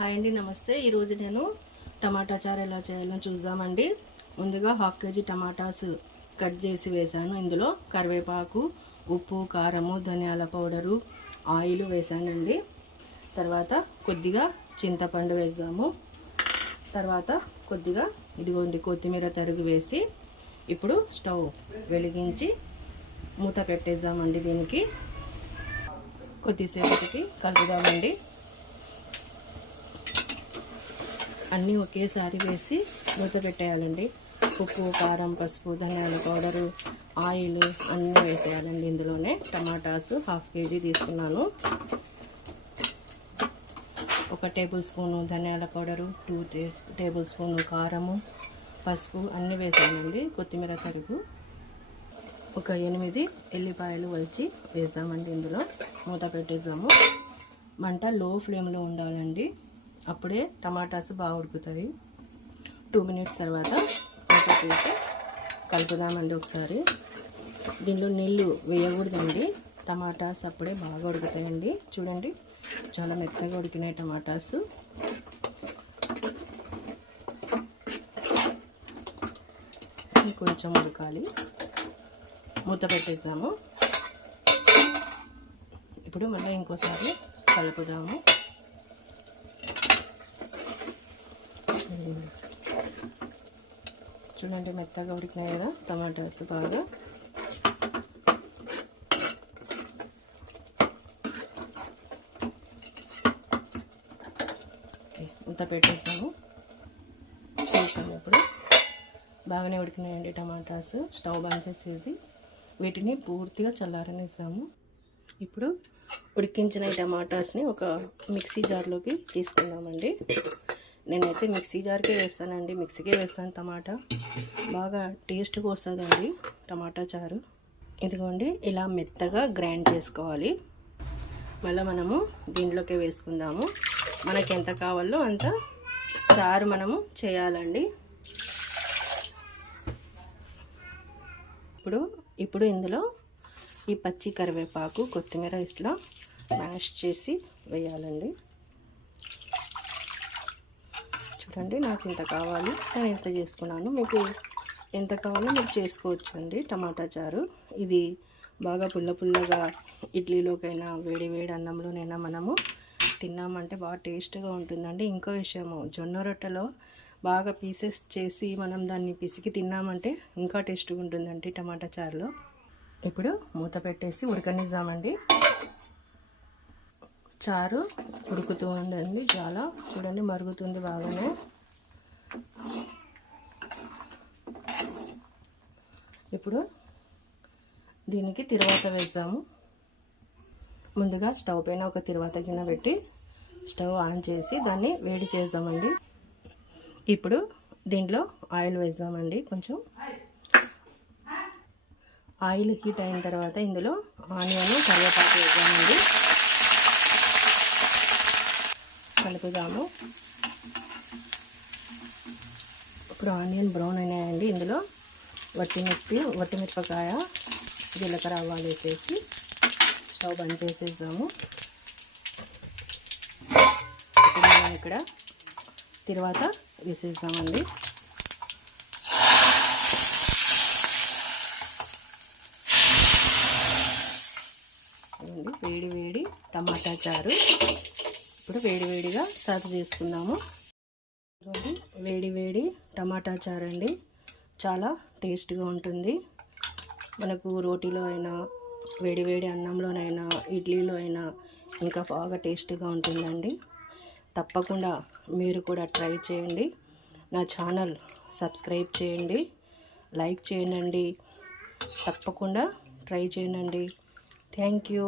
Hi అండి, నమస్తే. ఈరోజు నేను టమాటా చారు ఎలా చేయాలో చూద్దామండి. ముందుగా 1/2 kg టమాటాస్ కట్ చేసి వేసాను. ఇందులో కరివేపాకు, ఉప్పు, కారము, ధనియాల పౌడరు, ఆయిల్ వేసానండి. తర్వాత కొద్దిగా చింతపండు వేసాము. తర్వాత కొద్దిగా ఇదిగోండి కొత్తిమీర తరుగు వేసి ఇప్పుడు స్టవ్ వెలిగించి మూత పెట్టేద్దామండి. దీనికి కొద్దిసేపటికి కలుపుదామండి. అన్నీ ఒకేసారి వేసి మూత పెట్టేయాలండి. ఉప్పు, కారం, పసుపు, ధనియాల పౌడరు, ఆయిల్ అన్నీ వేసేయాలండి. ఇందులోనే టమాటాస్ 1/2 kg తీసుకున్నాను. 1 టేబుల్ స్పూను ధనియాల పౌడరు, 2 టేబుల్ స్పూను కారము, పసుపు అన్నీ వేసానండి. కొత్తిమీర తరుగు, ఒక 8 ఎల్లిపాయలు వలిచి వేసామండి. ఇందులో మూత పెట్టేద్దాము. మంట లో ఫ్లేమ్లో ఉండాలండి, అప్పుడే టమాటాస్ బాగా ఉడుకుతాయి. 2 మినిట్స్ తర్వాత మూత తీసి కలుపుదామండి ఒకసారి. దీనిలో నీళ్ళు వేయకూడదండి, టమాటాస్ అప్పుడే బాగా ఉడుకుతాయండి. చూడండి, చాలా మెత్తగా ఉడికినాయి టమాటాస్. కొంచెం ఉడకాలి. మూత పెట్టేద్దాము. ఇప్పుడు మళ్ళీ ఇంకోసారి కలుపుదాము. చూడండి, మెత్తగా ఉడికినాయి కదా టమాటాస్ బాగా. మూత పెట్టేసాము. చూసాము, ఇప్పుడు బాగానే ఉడికినాయండి టమాటాస్. స్టవ్ బంద్ చేసేది వీటిని పూర్తిగా చల్లారనిస్తాము. ఇప్పుడు ఉడికించిన టమాటాస్ని ఒక మిక్సీ జార్లోకి తీసుకుందామండి. నేనైతే మిక్సీ జార్కే వేస్తానండి, మిక్సీకే వేస్తాను. టమాటా బాగా టేస్ట్గా వస్తుందండి టమాటా చారు. ఇదిగోండి, ఇలా మెత్తగా గ్రైండ్ చేసుకోవాలి. మళ్ళీ మనము దీంట్లోకి వేసుకుందాము. మనకి ఎంత కావాలో అంత చారు మనము చేయాలండి. ఇప్పుడు ఇందులో ఈ పచ్చి కరివేపాకు, కొత్తిమీర ఇట్లా మ్యాష్ చేసి వేయాలండి. చూడండి, నాకు ఇంత కావాలి, నేను ఇంత చేసుకున్నాను. మీకు ఎంత కావాలో మీరు చేసుకోవచ్చు అండి టమాటా చారు. ఇది బాగా పుల్లగా ఇడ్లీలోకైనా వేడి వేడి అన్నంలోనైనా మనము తిన్నామంటే బాగా టేస్ట్గా ఉంటుందండి. ఇంకో విషయము, జొన్న రొట్టెలో బాగా పీసెస్ చేసి మనం దాన్ని పిసికి తిన్నామంటే ఇంకా టేస్ట్గా ఉంటుందండి టమాటా చారులో. ఇప్పుడు మూత పెట్టేసి ఉడకనిద్దామండి. చారు ఉడుకుతూ ఉండండి. చాలా చూడండి, మరుగుతుంది బాగానే. ఇప్పుడు దీనికి తిరువాత వేద్దాము. ముందుగా స్టవ్ పైన ఒక తిరువాత గిన్నె పెట్టి స్టవ్ ఆన్ చేసి దాన్ని వేడి చేద్దామండి. ఇప్పుడు దీంట్లో ఆయిల్ వేద్దామండి. కొంచెం ఆయిల్ హీట్ అయిన తర్వాత ఇందులో ఆనియన్, కరివేపాకు వేద్దామండి. కలుపుదాము. ఇప్పుడు ఆనియన్ బ్రౌన్ అయినాయండి. ఇందులో వట్టిమిరపకాయ, జీలకర్ర, ఆవాలు వేసేసి స్టవ్ బంద్ చేసేద్దాము. ఇప్పుడు మనం ఇక్కడ తర్వాత వేసేద్దామండి. వేడి టమాటా చారు ఇప్పుడు వేడిగా సర్వ్ చేసుకుందాము. వేడి టమాటా చారు అండి, చాలా టేస్ట్గా ఉంటుంది. మనకు రోటీలో అయినా, వేడి అన్నంలోనైనా, ఇడ్లీలో అయినా ఇంకా బాగా టేస్ట్గా ఉంటుందండి. తప్పకుండా మీరు కూడా ట్రై చేయండి. నా ఛానల్ సబ్స్క్రైబ్ చేయండి, లైక్ చేయండి. తప్పకుండా ట్రై చేయండి. Thank you.